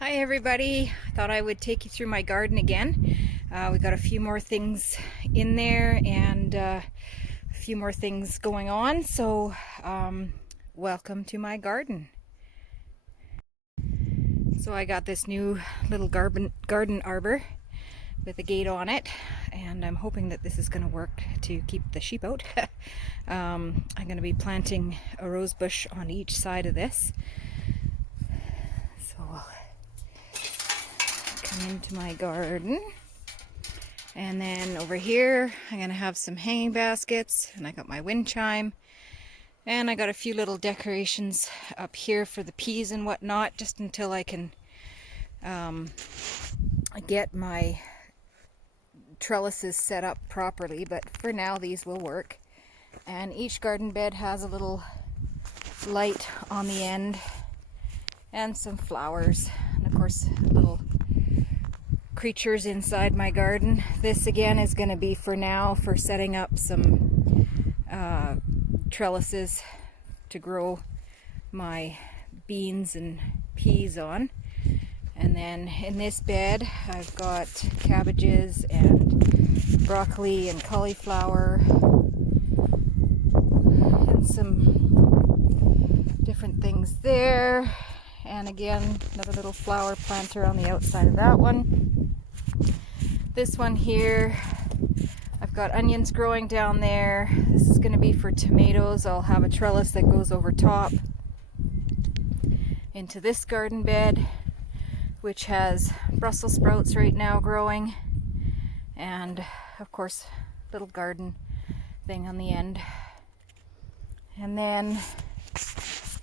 Hi everybody, I thought I would take you through my garden again. We got a few more things in there and a few more things going on, so welcome to my garden. So I got this new little garden arbor with a gate on it, and I'm hoping that this is going to work to keep the sheep out. I'm going to be planting a rose bush on each side of this. So I'll come into my garden. And then over here, I'm going to have some hanging baskets, and I got my wind chime, and I got a few little decorations up here for the peas and whatnot, just until I can get my trellises set up properly, but for now these will work. And each garden bed has a little light on the end and some flowers, and of course little creatures inside my garden. This again is going to be for now for setting up some trellises to grow my beans and peas on. And then in this bed I've got cabbages and broccoli and cauliflower and some different things there. And again, another little flower planter on the outside of that one. This one here, I've got onions growing down there. This is going to be for tomatoes. I'll have a trellis that goes over top into this garden bed, which has Brussels sprouts right now growing, and of course little garden thing on the end. And then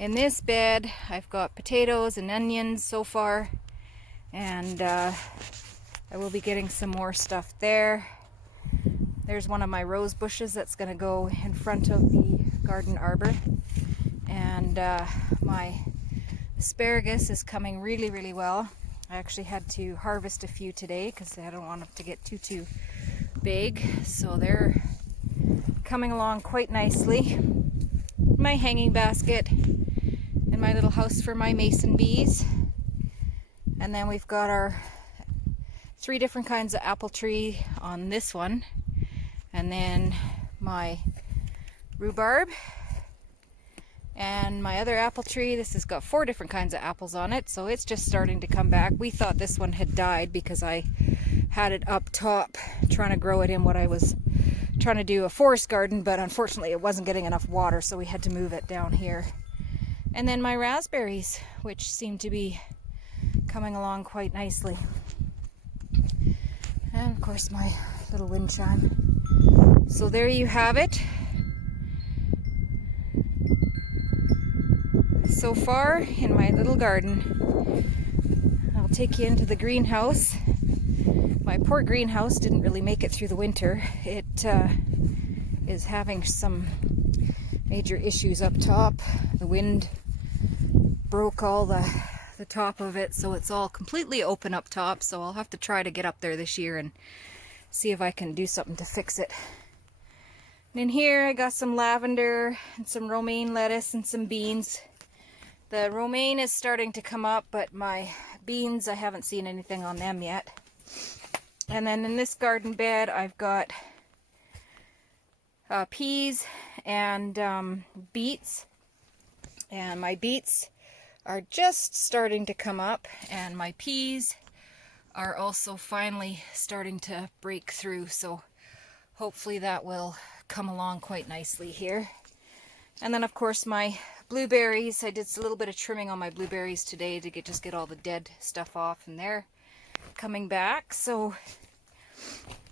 in this bed I've got potatoes and onions so far, and I will be getting some more stuff there. There's one of my rose bushes that's going to go in front of the garden arbor, and my asparagus is coming really well. I actually had to harvest a few today because I don't want them to get too big, so they're coming along quite nicely. My hanging basket and my little house for my mason bees. And then we've got our 3 different kinds of apple tree on this one, and then my rhubarb and my other apple tree. This has got 4 different kinds of apples on it, so it's just starting to come back. We thought this one had died because I had it up top trying to grow it in what I was trying to do, a forest garden, but unfortunately it wasn't getting enough water, so we had to move it down here. And then my raspberries, which seem to be coming along quite nicely. And of course my little wind chime. So there you have it. So far in my little garden. I'll take you into the greenhouse. My poor greenhouse didn't really make it through the winter. It is having some major issues up top. The wind broke all the top of it, so it's all completely open up top, so I'll have to try to get up there this year and see if I can do something to fix it. And in here I got some lavender and some romaine lettuce and some beans. The romaine is starting to come up, but my beans, I haven't seen anything on them yet. And then in this garden bed I've got peas and beets, and my beets are just starting to come up, and my peas are also finally starting to break through, so hopefully that will come along quite nicely here. And then of course my blueberries, I did a little bit of trimming on my blueberries today to just get all the dead stuff off, and they're coming back, so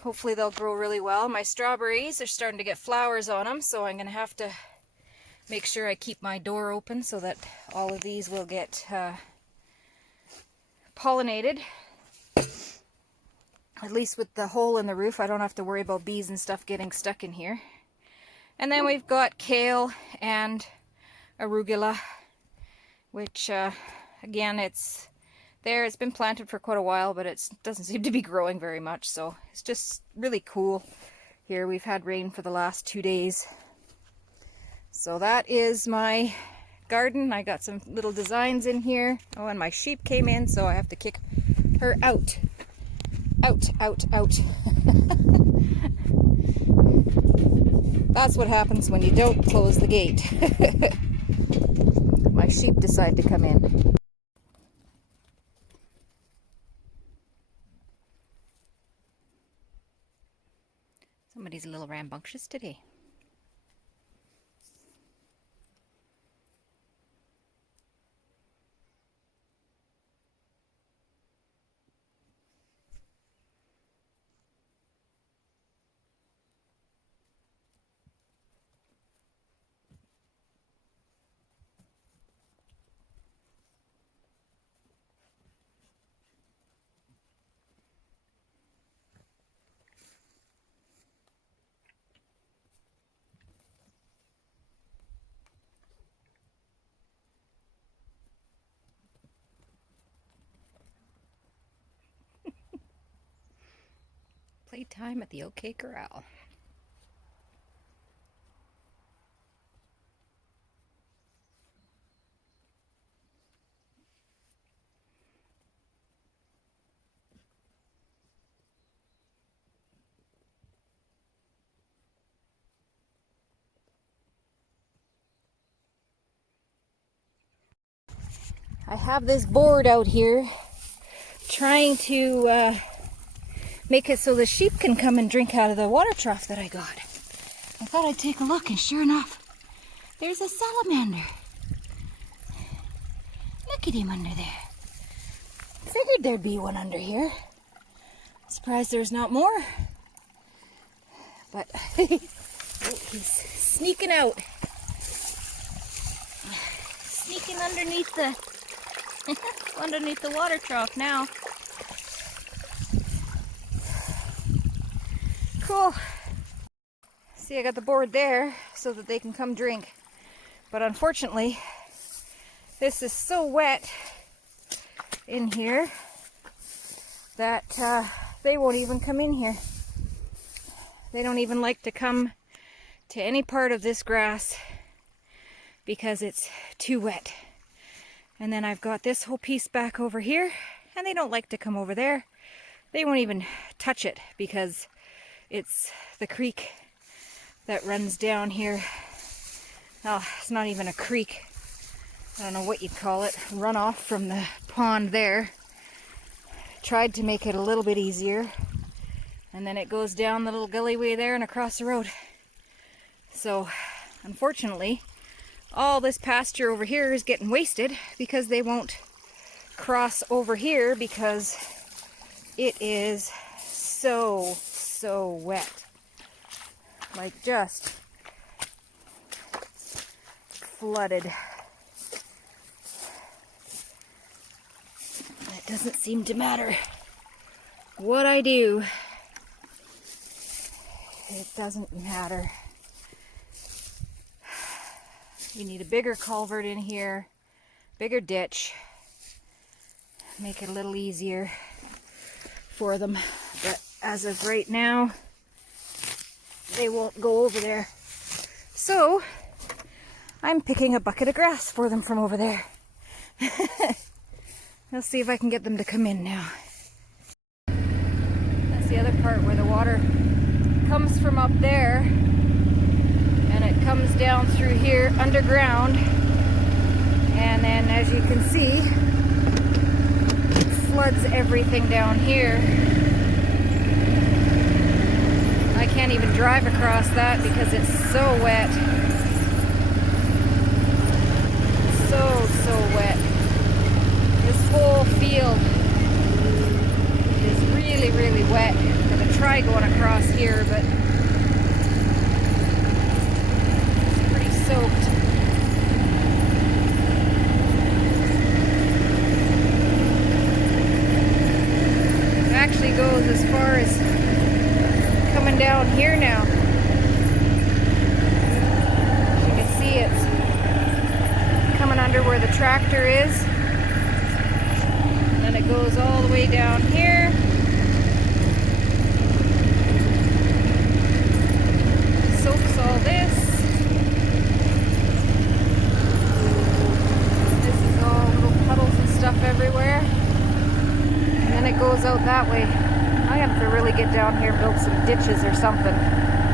hopefully they'll grow really well. My strawberries are starting to get flowers on them, so I'm going to have to make sure I keep my door open so that all of these will get pollinated. At least with the hole in the roof, I don't have to worry about bees and stuff getting stuck in here. And then we've got kale and arugula, which again, it's been planted for quite a while, but it doesn't seem to be growing very much, so it's just really cool here. We've had rain for the last 2 days. So that is my garden. I got some little designs in here. Oh, and my sheep came in, so I have to kick her out. Out, out, out. That's what happens when you don't close the gate. My sheep decide to come in. Somebody's a little rambunctious today. Playtime at the OK Corral. I have this board out here trying to make it so the sheep can come and drink out of the water trough that I got. I thought I'd take a look, and sure enough, there's a salamander. Look at him under there. Figured there'd be one under here. Surprised there's not more. But oh, he's sneaking out. Sneaking underneath the water trough now. Cool. See, I got the board there so that they can come drink. But unfortunately, this is so wet in here that they won't even come in here. They don't even like to come to any part of this grass because it's too wet. And then I've got this whole piece back over here, and they don't like to come over there. They won't even touch it because it's the creek that runs down here. Oh, it's not even a creek. I don't know what you'd call it. Runoff from the pond there. Tried to make it a little bit easier. And then it goes down the little gullyway there and across the road. So, unfortunately, all this pasture over here is getting wasted because they won't cross over here because it is so wet. Like just flooded. It doesn't seem to matter what I do. It doesn't matter. We need a bigger culvert in here, bigger ditch, make it a little easier for them. But as of right now, they won't go over there. So, I'm picking a bucket of grass for them from over there. Let's see if I can get them to come in now. That's the other part where the water comes from up there and it comes down through here underground, and then as you can see it floods everything down here. I can't even drive across that because it's so wet. So wet. This whole field is really wet. I'm going to try going across here, but it's pretty soaked. It actually goes as far as coming down here now. As you can see, it's coming under where the tractor is. And then it goes all the way down here. Soaks all this. everywhere. And then it goes out that way. I have to really get down here and build some ditches or something.